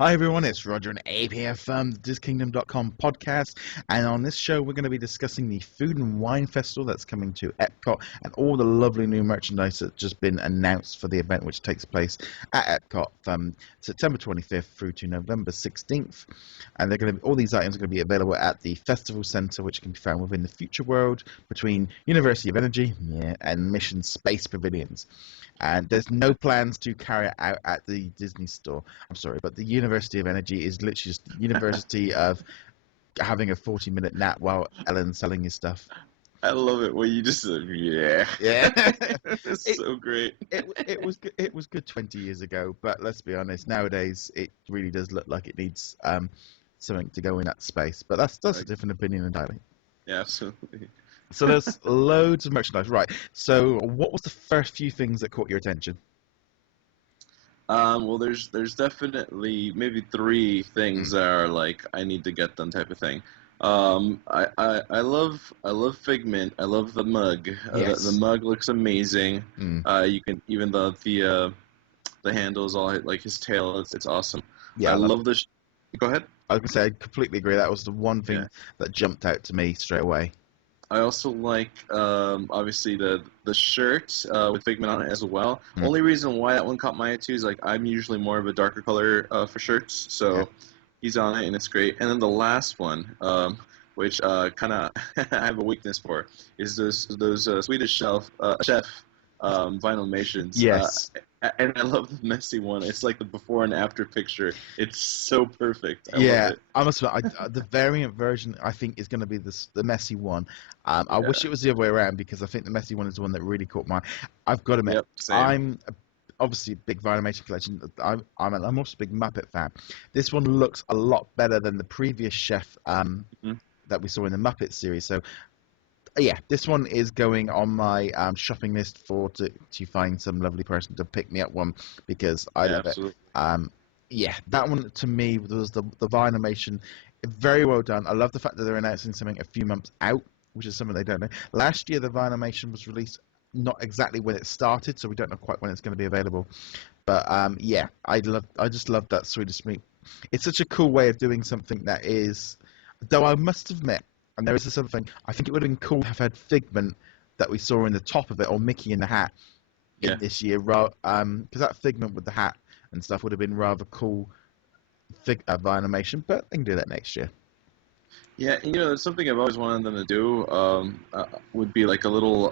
Hi everyone, it's Roger and Abe here from the DisKingdom.com podcast, and on this show we're going to be discussing the Food and Wine Festival that's coming to Epcot and all the lovely new merchandise that's just been announced for the event, which takes place at Epcot from September 25th through to November 16th. And all these items are going to be available at the Festival Centre, which can be found within the Future World between University of Energy and Mission Space Pavilions. And there's no plans to carry it out at the Disney store. I'm sorry, but the University of Energy is literally just the University of having a 40-minute nap while Ellen's selling his stuff. I love it when you just said, yeah. It's so great. It was good 20 years ago, but let's be honest, nowadays it really does look like it needs something to go in that space. But that's a different opinion entirely. Yeah, absolutely. So there's loads of merchandise. Right. So what was the first few things that caught your attention? Well, there's definitely maybe three things that are like I need to get them type of thing. I love Figment. I love the mug. Yes. The mug looks amazing. You can even the handles, all like his tail. It's awesome. Yeah, I love the. Go ahead. I was gonna say I completely agree. That was the one thing that jumped out to me straight away. I also like, obviously, the shirt with Figment on it as well. Only reason why that one caught my eye too is like I'm usually more of a darker color for shirts, so he's on it and it's great. And then the last one, which kind of I have a weakness for, is those Swedish chef Vinylmations. Yes. And I love the messy one. It's like the before and after picture. It's so perfect. I love it. I must admit, the variant version I think is going to be the messy one. I wish it was the other way around because I think the messy one is the one that really caught my. I've got to admit, I'm obviously a big Vinylmation collection. I'm also a big Muppet fan. This one looks a lot better than the previous chef that we saw in the Muppet series. So. Yeah, this one is going on my shopping list to find some lovely person to pick me up one because I love it. That one to me was the Vinylmation. Very well done. I love the fact that they're announcing something a few months out, which is something they don't know. Last year the Vinylmation was released not exactly when it started, so we don't know quite when it's going to be available. But I just love that Swedish meat. It's such a cool way of doing something that is, though I must admit. And there is something, I think it would have been cool to have had Figment that we saw in the top of it, or Mickey in the hat this year, because that Figment with the hat and stuff would have been rather cool Vinylmation, but they can do that next year. Yeah, it's something I've always wanted them to do. Would be like a little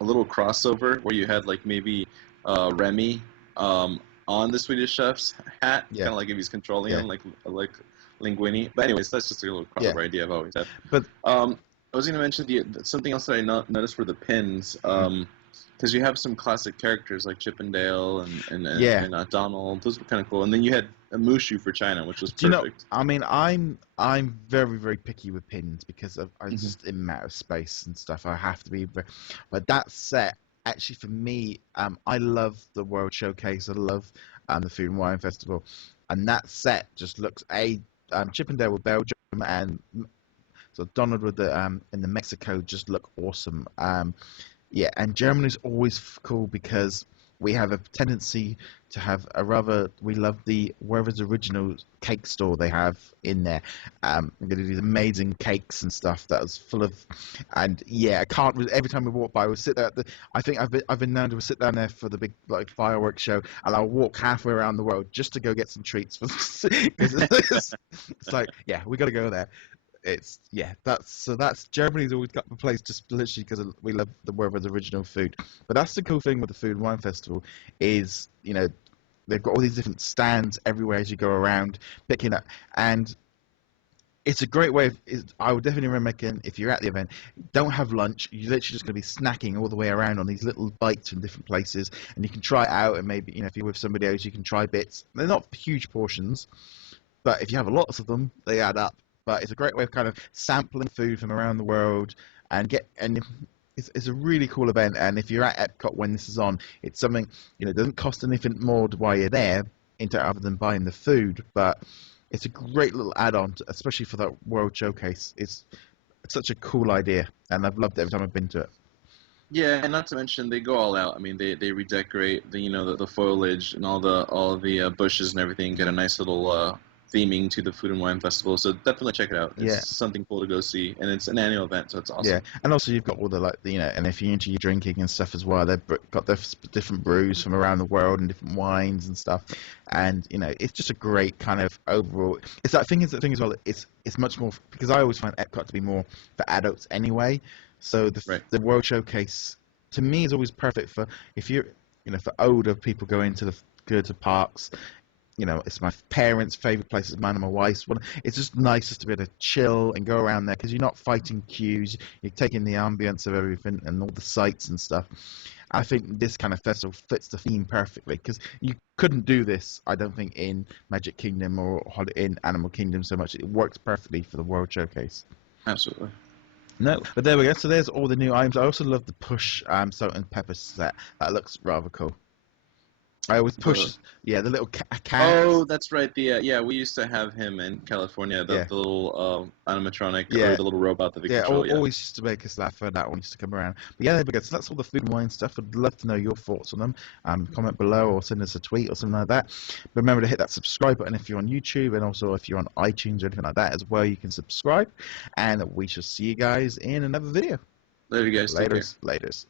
crossover where you had like maybe Remy on the Swedish chef's hat, kind of like if he's controlling him, like Linguini. But anyways, that's just a little crossover idea I've always had. But I was going to mention something else that I noticed were the pins. Because you have some classic characters like Chip and Dale and Donald. Those were kind of cool. And then you had a Mushu for China, which was perfect. I mean, I'm very, very picky with pins because I just in amount of space and stuff. I have to be. But that set, actually, for me, I love the World Showcase. I love the Food and Wine Festival. And that set just looks Chip and Dale with Belgium and so Donald with the in the Mexico just look awesome. And Germany's always cool because we have a tendency to have we love the Werther's Original cake store they have in there. They do these amazing cakes and stuff that was full of, and I can't. Every time we walk by, we'll sit there. I think I've been known to sit down there for the big fireworks show, and I'll walk halfway around the world just to go get some treats. It's like we got to go there. That's Germany's always got the place just literally because we love the Werther's Original food. But that's the cool thing with the Food and Wine Festival is they've got all these different stands everywhere as you go around picking up, and it's a great way. I would definitely recommend if you're at the event, don't have lunch. You're literally just going to be snacking all the way around on these little bites in different places, and you can try it out. And maybe if you're with somebody else, you can try bits. They're not huge portions, but if you have lots of them, they add up. But it's a great way of kind of sampling food from around the world and it's a really cool event. And if you're at Epcot when this is on, it's something it doesn't cost anything more while you're there, other than buying the food. But it's a great little add-on, especially for that World Showcase. It's such a cool idea, and I've loved it every time I've been to it. Yeah, and not to mention they go all out. I mean, they redecorate the foliage and all the bushes and everything. Get a nice little theming to the Food and Wine Festival. So definitely check it out. It's Yeah. something cool to go see, and it's an annual event, so it's Yeah, awesome. and also you've got all the and if you're into your drinking and stuff as well, they've got their different brews from around the world and different wines and stuff, and it's just a great kind of overall. It's that thing is the thing as well. It's much more because I always find Epcot to be more for adults anyway. So Right. the World Showcase to me is always perfect for if you're for older people going to go to parks. It's my parents' favorite places, mine and my wife's one. It's just nice just to be able to chill and go around there because you're not fighting queues. You're taking the ambience of everything and all the sights and stuff. I think this kind of festival fits the theme perfectly because you couldn't do this, I don't think, in Magic Kingdom or in Animal Kingdom so much. It works perfectly for the World Showcase. Absolutely. No, but there we go. So there's all the new items. I also love the push salt and pepper set. That looks rather cool. I always push, the little cat. Oh, that's right. We used to have him in California. The little animatronic or the little robot that they control. Yeah, Always used to make us laugh when that one used to come around. But yeah, there we go. So that's all the food and wine stuff. I'd love to know your thoughts on them. Comment below or send us a tweet or something like that. But remember to hit that subscribe button if you're on YouTube, and also if you're on iTunes or anything like that as well, you can subscribe. And we shall see you guys in another video. Later, guys. Take care. Laters.